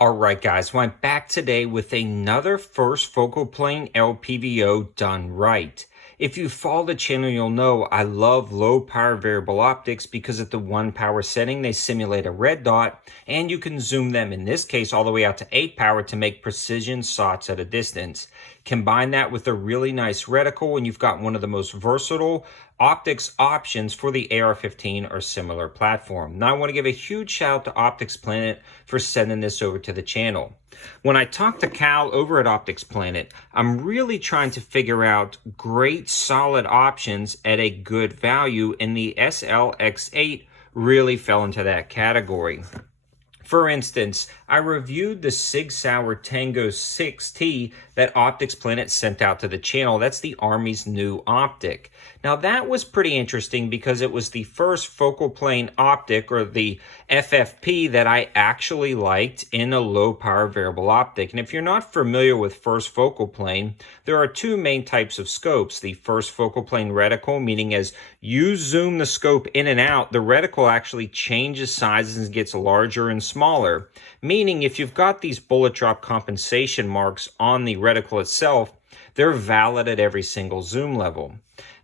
Alright guys, well I'm back today with another first focal plane LPVO done right. If you follow the channel, you'll know I love low power variable optics because at the 1 power setting they simulate a red dot and you can zoom them, in this case all the way out to 8 power, to make precision shots at a distance. Combine that with a really nice reticle and you've got one of the most versatile optics options for the AR-15 or similar platform. Now I want to give a huge shout out to Optics Planet for sending this over to the channel. When I talked to Cal over at Optics Planet, I'm really trying to figure out great solid options at a good value, and the SLX8 really fell into that category. For instance, I reviewed the Sig Sauer TANGO6T that Optics Planet sent out to the channel. That's the Army's new optic. Now that was pretty interesting because it was the first focal plane optic, or the FFP, that I actually liked in a low power variable optic. And if you're not familiar with first focal plane, there are two main types of scopes. The first focal plane reticle, meaning as you zoom the scope in and out, the reticle actually changes sizes and gets larger and smaller. Meaning if you've got these bullet drop compensation marks on the reticle itself, they're valid at every single zoom level.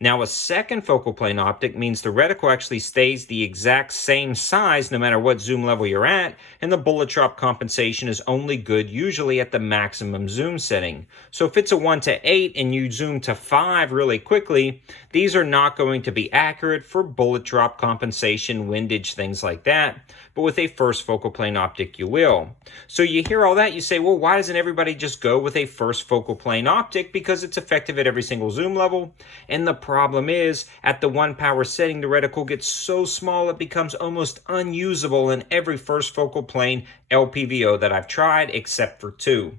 Now a second focal plane optic means the reticle actually stays the exact same size no matter what zoom level you're at, and the bullet drop compensation is only good usually at the maximum zoom setting. So if it's a 1:8 and you zoom to 5 really quickly, these are not going to be accurate for bullet drop compensation, windage, things like that. But with a first focal plane optic, you will. So you hear all that, you say, well, why doesn't everybody just go with a first focal plane optic? Because it's effective at every single zoom level. And the problem is, at the 1 power setting, the reticle gets so small it becomes almost unusable in every first focal plane LPVO that I've tried, except for 2.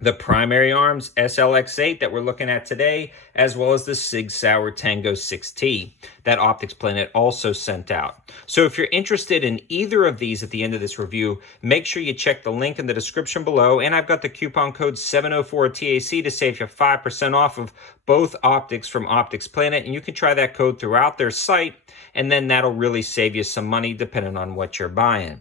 The primary arms SLX8 that we're looking at today, as well as the Sig Sauer TANGO6T that Optics Planet also sent out. So if you're interested in either of these at the end of this review, make sure you check the link in the description below, and I've got the coupon code 704TAC to save you 5% off of both optics from Optics Planet, and you can try that code throughout their site, and then that'll really save you some money depending on what you're buying.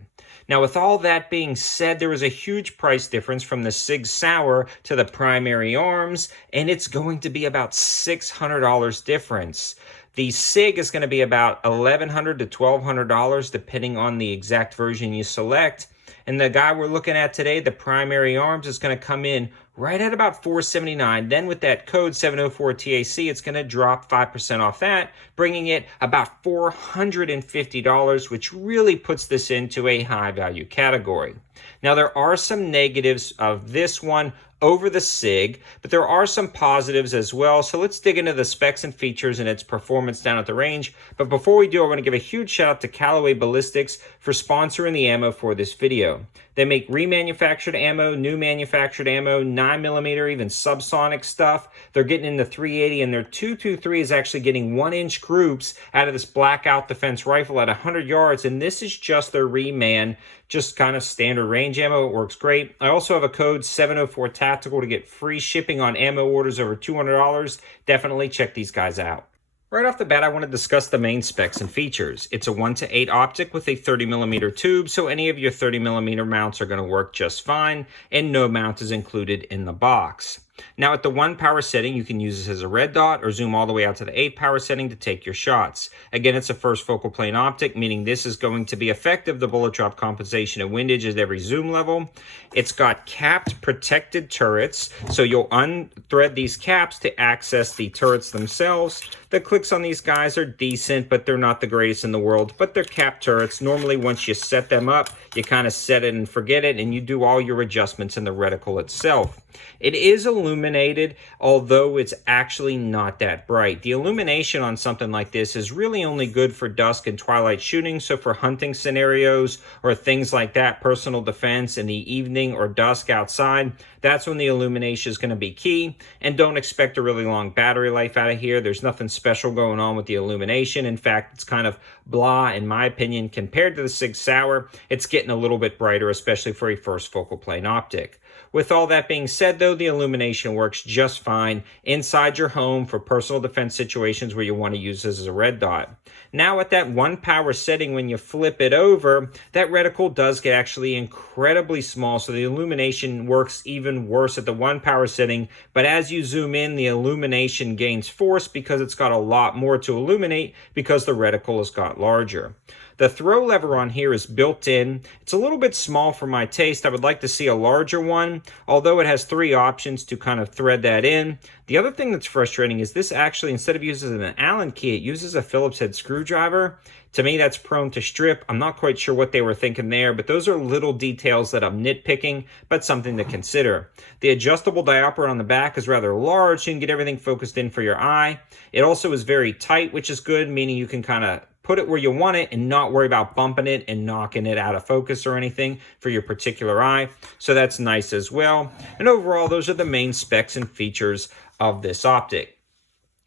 Now, with all that being said, there is a huge price difference from the Sig Sauer to the primary arms, and it's going to be about $600 difference. The Sig is going to be about $1,100 to $1,200 depending on the exact version you select. And the guy we're looking at today, the primary arms, is going to come in right at about $479. Then with that code 704TAC, it's going to drop 5% off that, bringing it about $450, which really puts this into a high value category. Now there are some negatives of this one over the Sig, but there are some positives as well. So let's dig into the specs and features and its performance down at the range. But before we do, I want to give a huge shout out to Callaway Ballistics for sponsoring the ammo for this video. They make remanufactured ammo, new manufactured ammo, 9mm, even subsonic stuff. They're getting into 380, and their 223 is actually getting 1-inch groups out of this blackout defense rifle at 100 yards, and this is just their reman, just kind of standard range ammo. It works great. I also have a code 704 Tactical to get free shipping on ammo orders over $200. Definitely check these guys out. Right off the bat, I want to discuss the main specs and features. It's a 1:8 optic with a 30mm tube, so any of your 30mm mounts are going to work just fine, and no mount is included in the box. Now at the 1 power setting, you can use this as a red dot or zoom all the way out to the 8 power setting to take your shots. Again, it's a first focal plane optic, meaning this is going to be effective, the bullet drop compensation and windage at every zoom level. It's got capped protected turrets, so you'll unthread these caps to access the turrets themselves. The clicks on these guys are decent, but they're not the greatest in the world, but they're capped turrets. Normally, once you set them up, you kind of set it and forget it, and you do all your adjustments in the reticle itself. It is illuminated, although it's actually not that bright. The illumination on something like this is really only good for dusk and twilight shooting, so for hunting scenarios or things like that, personal defense in the evening or dusk outside, that's when the illumination is going to be key. And don't expect a really long battery life out of here. There's nothing special going on with the illumination. In fact, it's kind of blah, in my opinion, compared to the Sig Sauer. It's getting a little bit brighter, especially for a first focal plane optic. With all that being said, though, the illumination illumination works just fine inside your home for personal defense situations where you want to use this as a red dot. Now at that 1 power setting, when you flip it over, that reticle does get actually incredibly small, so the illumination works even worse at the 1 power setting, but as you zoom in, the illumination gains force because it's got a lot more to illuminate because the reticle has got larger. The throw lever on here is built in. It's a little bit small for my taste. I would like to see a larger one, although it has 3 options to kind of thread that in. The other thing that's frustrating is this actually, instead of using an Allen key, it uses a Phillips head screwdriver. To me, that's prone to strip. I'm not quite sure what they were thinking there, but those are little details that I'm nitpicking, but something to consider. The adjustable diopter on the back is rather large, so you can get everything focused in for your eye. It also is very tight, which is good, meaning you can kind of put it where you want it and not worry about bumping it and knocking it out of focus or anything for your particular eye. So that's nice as well. And overall, those are the main specs and features of this optic.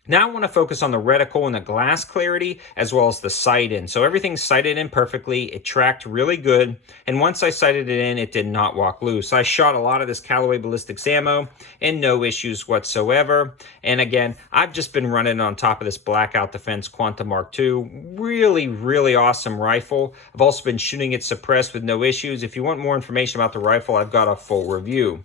Now I want to focus on the reticle and the glass clarity as well as the sight in. So everything's sighted in perfectly. It tracked really good. And once I sighted it in, it did not walk loose. I shot a lot of this Callaway ballistics ammo and no issues whatsoever. And again, I've just been running on top of this Blackout Defense Quantum Mark II. Really, really awesome rifle. I've also been shooting it suppressed with no issues. If you want more information about the rifle, I've got a full review.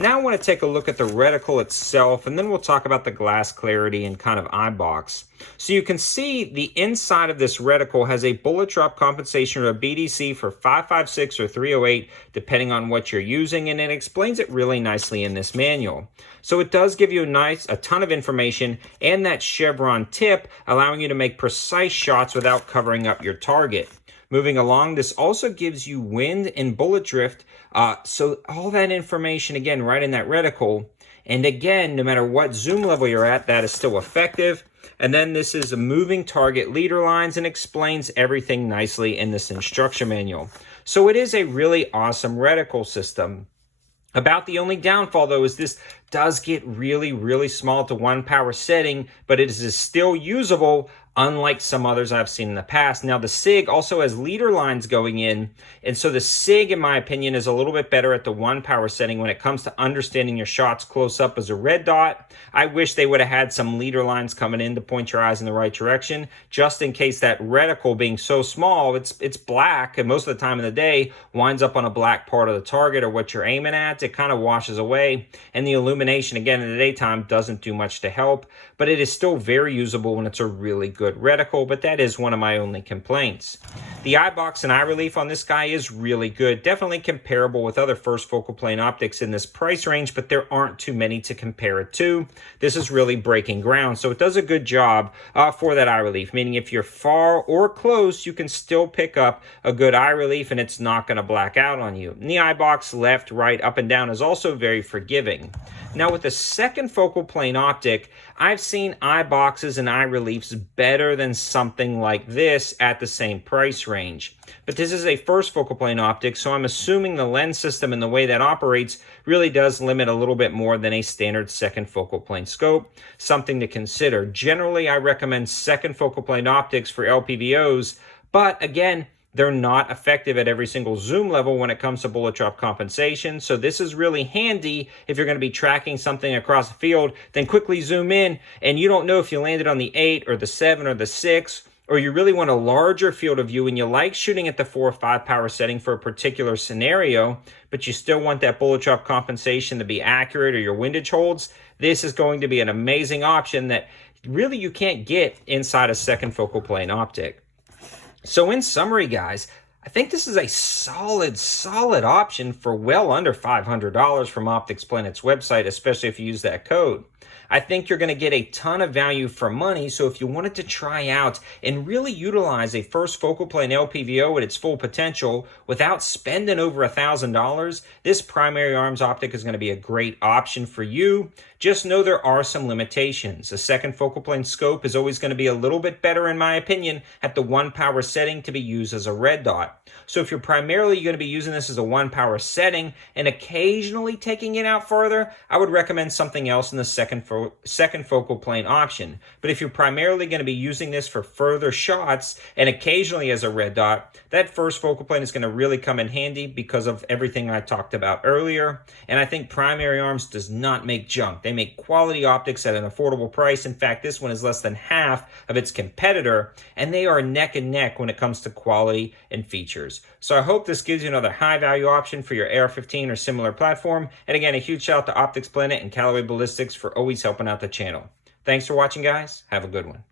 Now I want to take a look at the reticle itself, and then we'll talk about the glass clarity and kind of eye box. So you can see the inside of this reticle has a bullet drop compensation or a BDC for 5.56 or 308, depending on what you're using, and it explains it really nicely in this manual. So it does give you a ton of information and that chevron tip, allowing you to make precise shots without covering up your target. Moving along, this also gives you wind and bullet drift. So all that information, again, right in that reticle. And again, no matter what zoom level you're at, that is still effective. And then this is a moving target leader lines and explains everything nicely in this instruction manual. So it is a really awesome reticle system. About the only downfall, though, is this does get really, really small to 1 power setting, but it is still usable, unlike some others I've seen in the past. Now, the Sig also has leader lines going in, and so the Sig, in my opinion, is a little bit better at the 1 power setting when it comes to understanding your shots close up as a red dot. I wish they would have had some leader lines coming in to point your eyes in the right direction, just in case that reticle being so small, it's black, and most of the time in the day winds up on a black part of the target or what you're aiming at. It kind of washes away, and the illumination, again, in the daytime doesn't do much to help, but it is still very usable when it's a really good reticle, but that is one of my only complaints. The eye box and eye relief on this guy is really good, definitely comparable with other first focal plane optics in this price range, but there aren't too many to compare it to. This is really breaking ground, so it does a good job for that eye relief, meaning if you're far or close, you can still pick up a good eye relief and it's not going to black out on you. And the eye box left, right, up and down is also very forgiving. Now with the second focal plane optic, I've seen eye boxes and eye reliefs better than something like this at the same price range. But this is a first focal plane optic, so I'm assuming the lens system and the way that operates really does limit a little bit more than a standard second focal plane scope. Something to consider. Generally, I recommend second focal plane optics for LPVOs, but again, they're not effective at every single zoom level when it comes to bullet drop compensation. So this is really handy if you're going to be tracking something across the field, then quickly zoom in and you don't know if you landed on the 8 or the 7 or the 6, or you really want a larger field of view and you like shooting at the 4 or 5 power setting for a particular scenario, but you still want that bullet drop compensation to be accurate or your windage holds. This is going to be an amazing option that really you can't get inside a second focal plane optic. So in summary, guys, I think this is a solid option for well under $500 from Optics Planet's website, especially if you use that code. I think you're going to get a ton of value for money, so if you wanted to try out and really utilize a first focal plane LPVO at its full potential without spending over $1,000, this primary arms optic is going to be a great option for you. Just know there are some limitations. A second focal plane scope is always going to be a little bit better, in my opinion, at the 1 power setting to be used as a red dot. So if you're primarily going to be using this as a 1 power setting and occasionally taking it out further, I would recommend something else in the second focal second focal plane option. But if you're primarily going to be using this for further shots and occasionally as a red dot, that first focal plane is going to really come in handy because of everything I talked about earlier. And I think Primary Arms does not make junk. They make quality optics at an affordable price. In fact, this one is less than half of its competitor, and they are neck and neck when it comes to quality and features. So I hope this gives you another high value option for your AR-15 or similar platform. And again, a huge shout out to Optics Planet and Callaway Ballistics for always helping out the channel. Thanks for watching, guys. Have a good one.